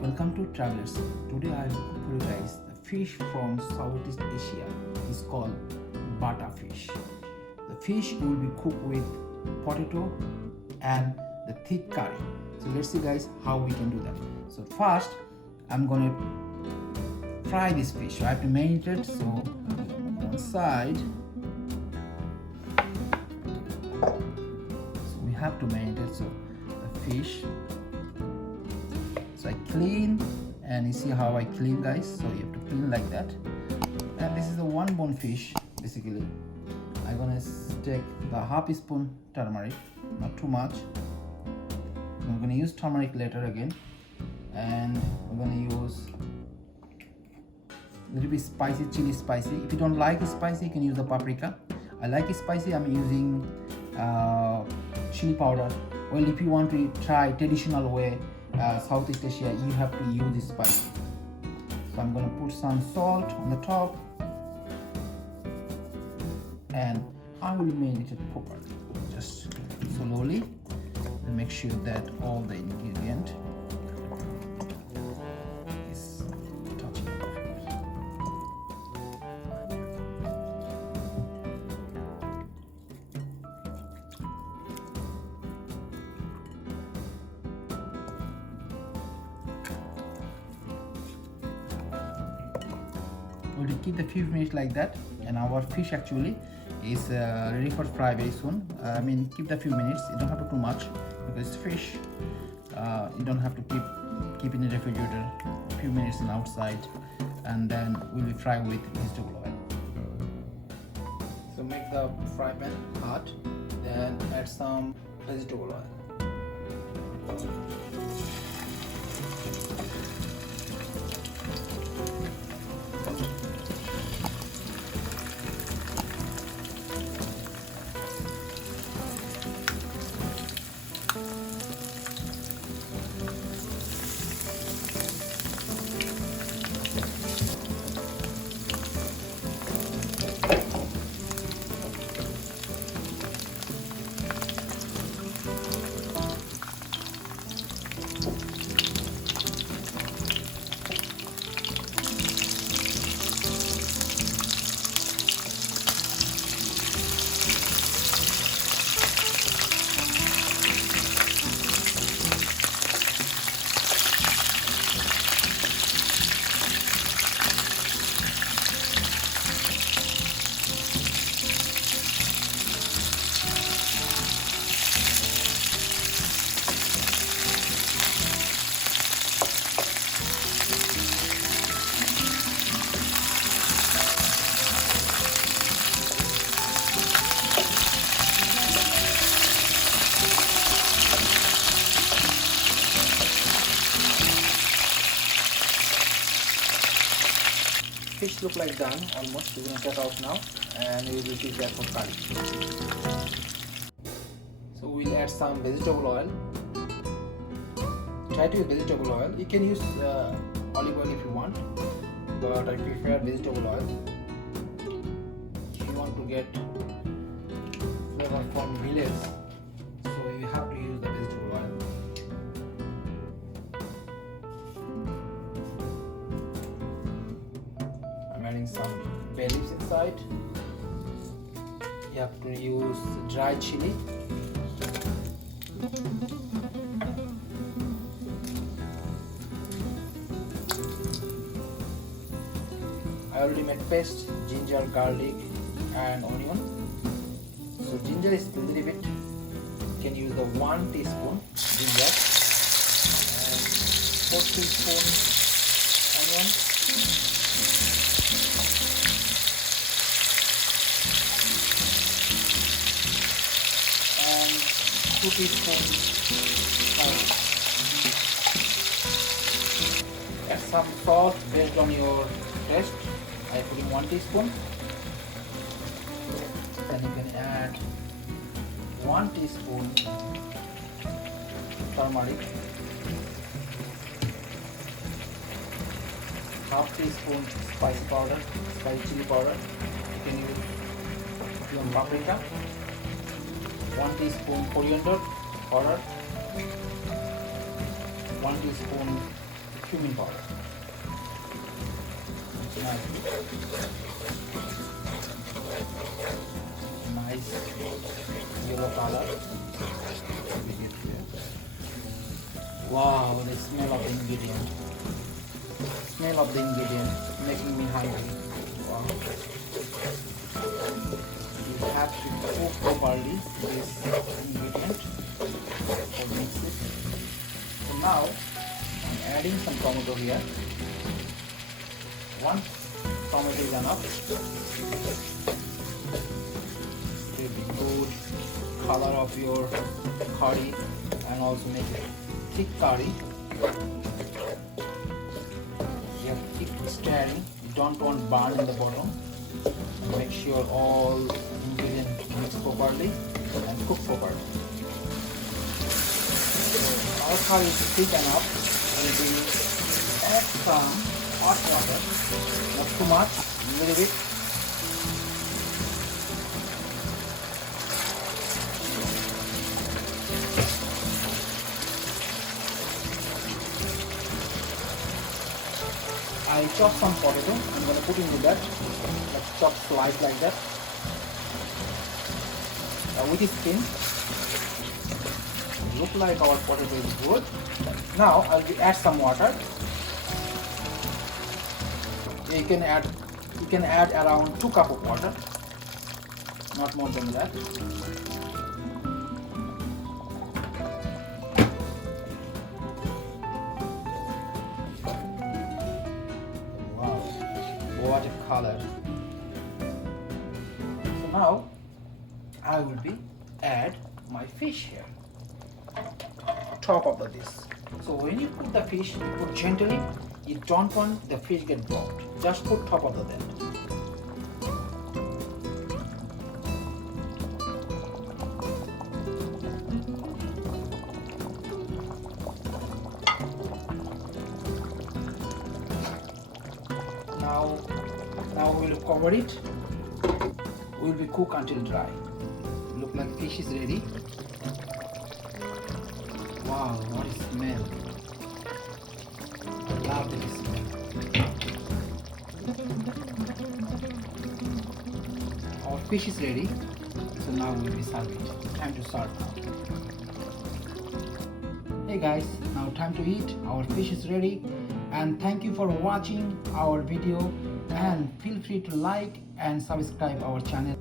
Welcome to Travelers. Today I will cook for you guys the fish from Southeast Asia. It's called Bata fish. The fish will be cooked with potato and the thick curry. So let's see guys how we can do that. So first I'm gonna fry this fish. So I have to marinate it. So on one side. So we have to marinate it. So the fish. So I clean, and you see how I clean guys, so you have to clean like that. And this is a one bone fish basically. I'm gonna take the half spoon turmeric, not too much. I'm gonna use turmeric later again, and I'm gonna use a little bit spicy, chili spicy. If you don't like it spicy, you can use the paprika. I like it spicy, I'm using chili powder. Well, if you want to try traditional way, Southeast Asia, you have to use this spice. So I'm going to put some salt on the top, and I will marinate it properly, just slowly, and make sure that all the ingredient is touching the fish. We'll keep the few minutes like that, and our fish actually is ready for fry very soon. Keep the few minutes. You don't have to too much because fish. You don't have to keep in the refrigerator a few minutes in outside, and then we'll be fry with vegetable oil. So make the fry pan hot, then add some vegetable oil. Fish look like done almost. We're gonna take out now, and we will keep that for curry. So we'll add some vegetable oil. Try to use vegetable oil. You can use olive oil if you want, but I prefer vegetable oil. If you want to get flavor from village, so you have to use the vegetable oil. Adding some bay leaves inside. You have to use dry chili. I already made paste, ginger, garlic and onion. So ginger is a little bit, you can use the 1 teaspoon ginger and 4 teaspoons onion. And 2 teaspoons salt. Add some salt based on your taste. I put in 1 teaspoon. Then you can add 1 teaspoon turmeric, half teaspoon spice powder, spicy chili powder. You can use your paprika. 1 teaspoon coriander powder, 1 teaspoon cumin powder. Nice yellow color. Wow, the smell of the ingredient. Smell of the ingredient making me hungry. Wow. You have to cook properly this ingredient or mix it. So now I'm adding some tomato here. One tomato is enough. It will be good color of your curry and also make it thick curry. You have to keep stirring. You don't want burn in the bottom. Make sure all ingredients mix properly and cook properly. So our curry is thick enough. And we add some hot water, not too much, a little bit. I chop some potato. I'm going to put into that. Let's chop slice like that. With its skin. Look like our potato is good. Now I'll add some water. You can add around 2 cups of water. Not more than that. What a color. So now I will add my fish here, top of this. So when you put the fish, you put gently. You don't want the fish get burnt. Just put top of that. Now we will cover it. We will be cook until dry. Look like fish is ready. Wow, what a smell! I love this smell. Our fish is ready. So now we will be serving it. Time to serve now. Hey guys, now time to eat. Our fish is ready. And thank you for watching our video. And feel free to like and subscribe our channel.